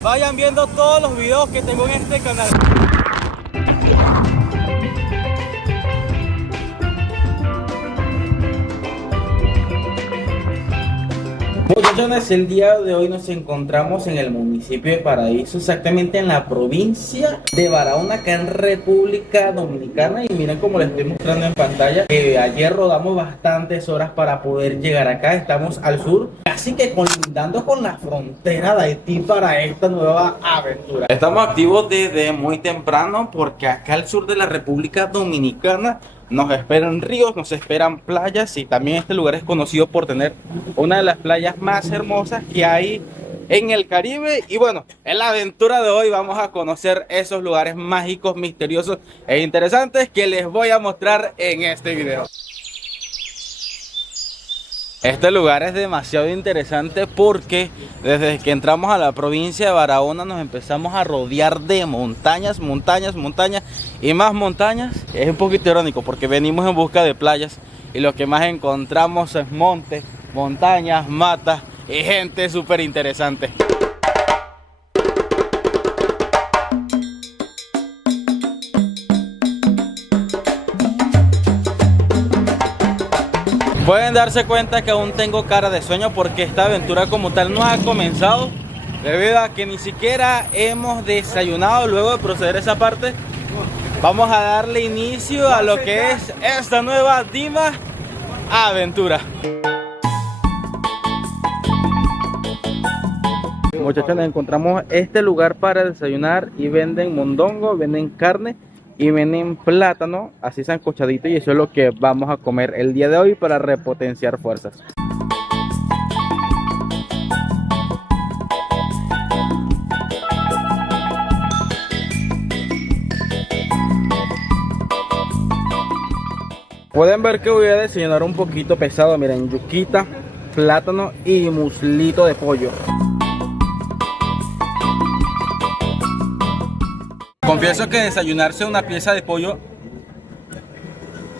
Vayan viendo todos los videos que tengo en este canal. Muchachones, el día de hoy nos encontramos en el municipio de Paraíso, exactamente en la provincia de Barahona, acá en República Dominicana. Y miren como les estoy mostrando en pantalla, que ayer rodamos bastantes horas para poder llegar acá. Estamos al sur, casi que colindando con la frontera de Haití para esta nueva aventura. Estamos activos desde muy temprano porque acá al sur de la República Dominicana nos esperan ríos, nos esperan playas, y también este lugar es conocido por tener una de las playas más hermosas que hay en el Caribe. Y bueno, en la aventura de hoy vamos a conocer esos lugares mágicos, misteriosos e interesantes que les voy a mostrar en este video. Este lugar es demasiado interesante porque desde que entramos a la provincia de Barahona nos empezamos a rodear de montañas, montañas, montañas y más montañas. Es un poquito irónico porque venimos en busca de playas y lo que más encontramos es montes, montañas, matas y gente súper interesante. Pueden darse cuenta que aún tengo cara de sueño porque esta aventura como tal no ha comenzado, debido a que ni siquiera hemos desayunado. Luego de proceder a esa parte, vamos a darle inicio a lo que es esta nueva Dima aventura. Muchachos, encontramos este lugar para desayunar y venden mondongo, venden carne y venden plátano así sancochadito, y eso es lo que vamos a comer el día de hoy para repotenciar fuerzas. Pueden ver que voy a desayunar un poquito pesado. Miren, yuquita, plátano y muslito de pollo. Confieso que desayunarse una pieza de pollo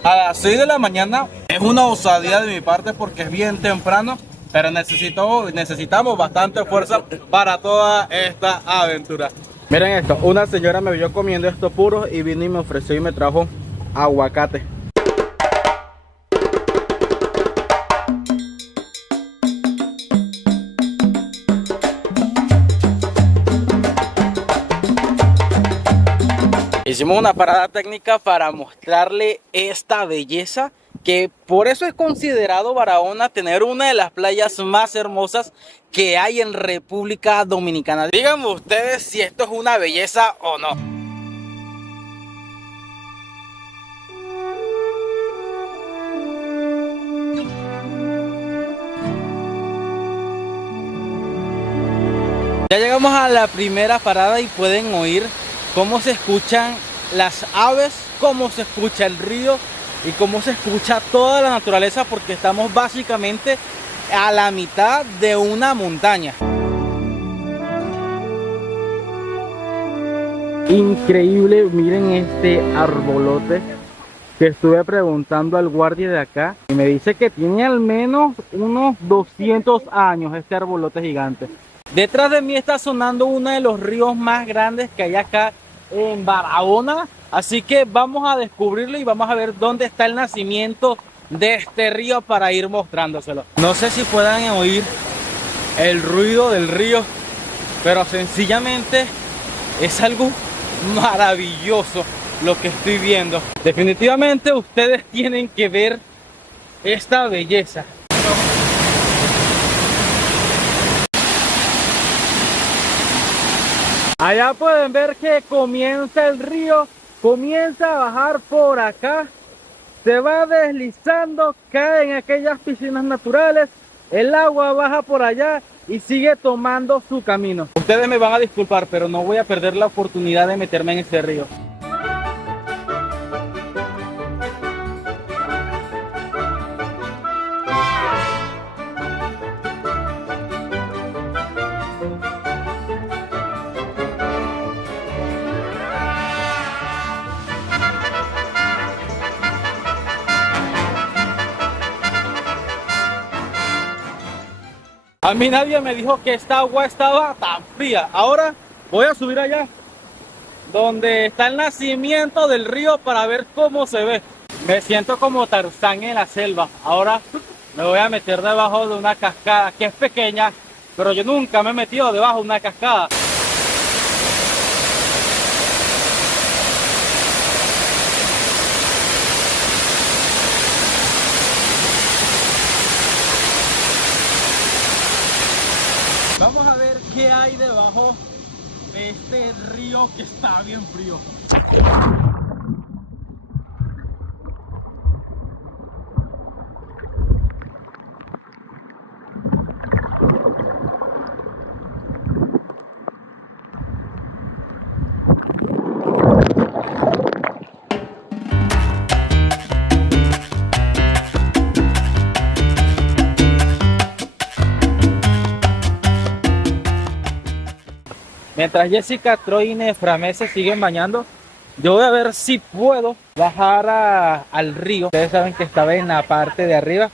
a las 6 de la mañana es una osadía de mi parte porque es bien temprano, pero necesitamos bastante fuerza para toda esta aventura. Miren esto, una señora me vio comiendo esto puro y vino y me ofreció y me trajo aguacate. Hicimos una parada técnica para mostrarle esta belleza, que por eso es considerado Barahona tener una de las playas más hermosas que hay en República Dominicana. Díganme ustedes si esto es una belleza o no. Ya llegamos a la primera parada y pueden oír cómo se escuchan las aves, cómo se escucha el río y cómo se escucha toda la naturaleza, porque estamos básicamente a la mitad de una montaña. Increíble, miren este arbolote que estuve preguntando al guardia de acá y me dice que tiene al menos unos 200 años este arbolote gigante. Detrás de mí está sonando uno de los ríos más grandes que hay acá en Barahona, así que vamos a descubrirlo y vamos a ver dónde está el nacimiento de este río para ir mostrándoselo. No sé si puedan oír el ruido del río, pero sencillamente es algo maravilloso lo que estoy viendo. Definitivamente ustedes tienen que ver esta belleza. Allá pueden ver que comienza el río, comienza a bajar por acá, se va deslizando, cae en aquellas piscinas naturales, el agua baja por allá y sigue tomando su camino. Ustedes me van a disculpar, pero no voy a perder la oportunidad de meterme en este río. A mí nadie me dijo que esta agua estaba tan fría. Ahora voy a subir allá, donde está el nacimiento del río, para ver cómo se ve. Me siento como Tarzán en la selva. Ahora me voy a meter debajo de una cascada que es pequeña, pero yo nunca me he metido debajo de una cascada. Vamos a ver qué hay debajo de este río que está bien frío. Mientras Jessica, Troy y Neframé se siguen bañando, yo voy a ver si puedo bajar al río. Ustedes saben que estaba en la parte de arriba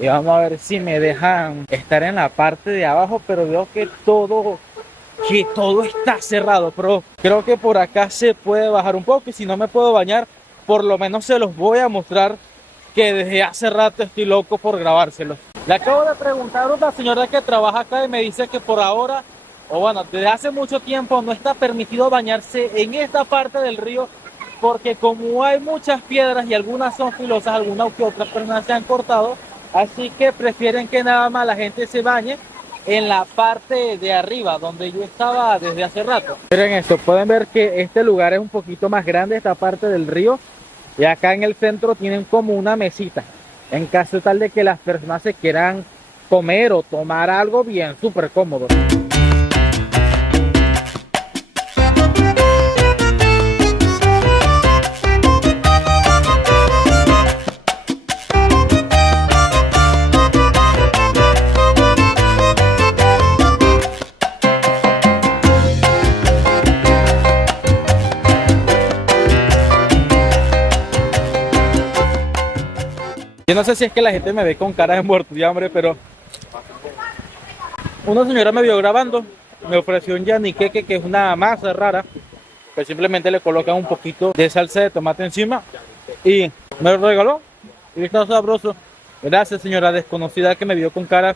y vamos a ver si me dejan estar en la parte de abajo, pero veo que todo está cerrado. Pero creo que por acá se puede bajar un poco, y si no me puedo bañar, por lo menos se los voy a mostrar, que desde hace rato estoy loco por grabárselos. Le acabo de preguntar a una señora que trabaja acá y me dice que por ahora, o bueno, desde hace mucho tiempo no está permitido bañarse en esta parte del río, porque como hay muchas piedras y algunas son filosas, algunas que otras personas se han cortado, así que prefieren que nada más la gente se bañe en la parte de arriba, donde yo estaba desde hace rato. Miren esto, pueden ver que este lugar es un poquito más grande, esta parte del río, y acá en el centro tienen como una mesita, en caso tal de que las personas se quieran comer o tomar algo, bien, súper cómodo. Yo no sé si es que la gente me ve con cara de muerto de hambre, pero una señora me vio grabando, me ofreció un yaniqueque, que es una masa rara, que simplemente le colocan un poquito de salsa de tomate encima y me lo regaló y está sabroso. Gracias, señora desconocida que me vio con cara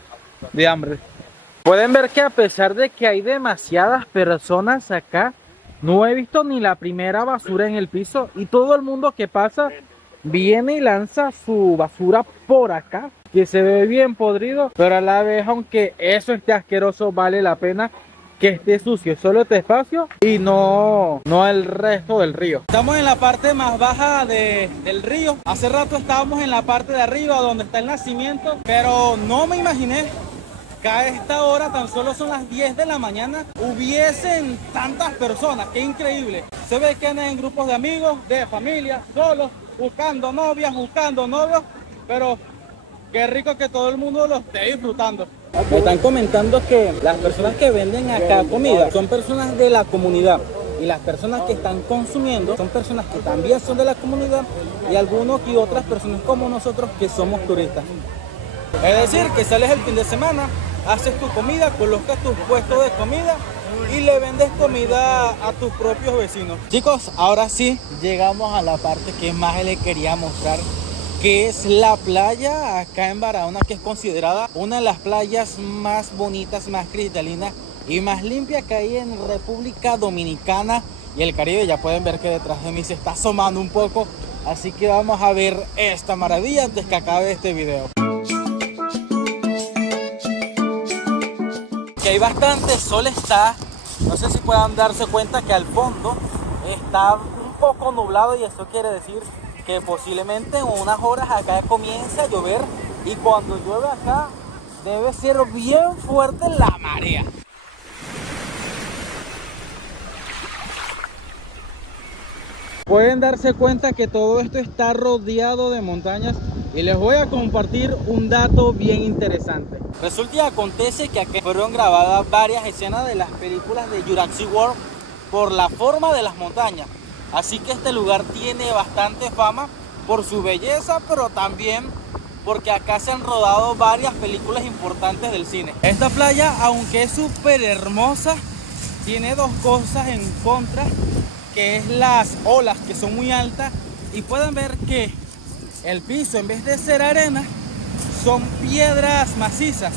de hambre. Pueden ver que a pesar de que hay demasiadas personas acá, no he visto ni la primera basura en el piso, y todo el mundo que pasa viene y lanza su basura por acá, que se ve bien podrido, pero a la vez, aunque eso esté asqueroso, vale la pena que esté sucio solo este espacio y no el resto del río. Estamos en la parte más baja del río. Hace rato estábamos en la parte de arriba donde está el nacimiento, pero no me imaginé que a esta hora, tan solo son las 10 de la mañana, hubiesen tantas personas. Qué increíble. Se ve que andan en grupos de amigos, de familia, solos, buscando novias, buscando novios, pero qué rico que todo el mundo lo esté disfrutando. Me están comentando que las personas que venden acá comida son personas de la comunidad, y las personas que están consumiendo son personas que también son de la comunidad, y algunos y otras personas como nosotros que somos turistas. Es decir, que sales el fin de semana, haces tu comida, colocas tus puestos de comida y le vendes comida a tus propios vecinos. Chicos, ahora sí llegamos a la parte que más les quería mostrar, que es la playa acá en Barahona, que es considerada una de las playas más bonitas, más cristalinas y más limpias que hay en República Dominicana y el Caribe. Ya pueden ver que detrás de mí se está asomando un poco, así que vamos a ver esta maravilla antes que acabe este video. Que hay bastante sol, no sé si puedan darse cuenta que al fondo está un poco nublado, y eso quiere decir que posiblemente en unas horas acá comience a llover, y cuando llueve acá debe ser bien fuerte la marea. Pueden darse cuenta que todo esto está rodeado de montañas, y les voy a compartir un dato bien interesante. Resulta y acontece que aquí fueron grabadas varias escenas de las películas de Jurassic World por la forma de las montañas. Así que este lugar tiene bastante fama por su belleza, pero también porque acá se han rodado varias películas importantes del cine. Esta playa, aunque es súper hermosa, tiene dos cosas en contra, que es las olas, que son muy altas, y pueden ver que el piso, en vez de ser arena, son piedras macizas,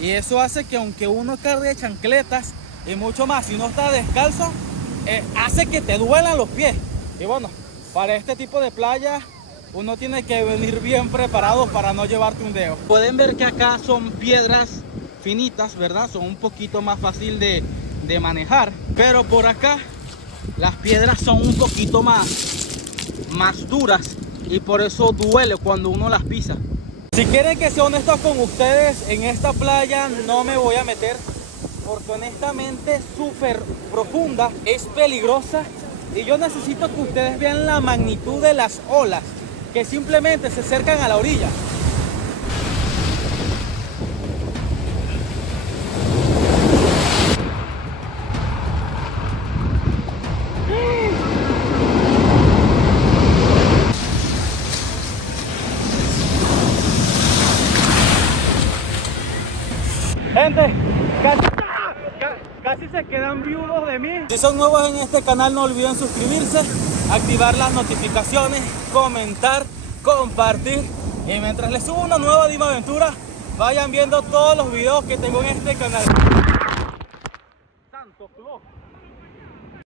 y eso hace que aunque uno cargue chancletas y mucho más, si uno está descalzo, hace que te duelan los pies. Y bueno, para este tipo de playa uno tiene que venir bien preparado para no llevarte un dedo. Pueden ver que acá son piedras finitas, ¿verdad? Son un poquito más fácil de manejar, pero por acá las piedras son un poquito más duras, y por eso duele cuando uno las pisa. Si quieren que sea honesto con ustedes, en esta playa no me voy a meter, porque honestamente es súper profunda, es peligrosa, y yo necesito que ustedes vean la magnitud de las olas que simplemente se acercan a la orilla. Gente, casi se quedan viudos de mí. Si son nuevos en este canal, no olviden suscribirse, activar las notificaciones, comentar, compartir. Y mientras les subo una nueva Dime Aventura, vayan viendo todos los videos que tengo en este canal. Santo Claus.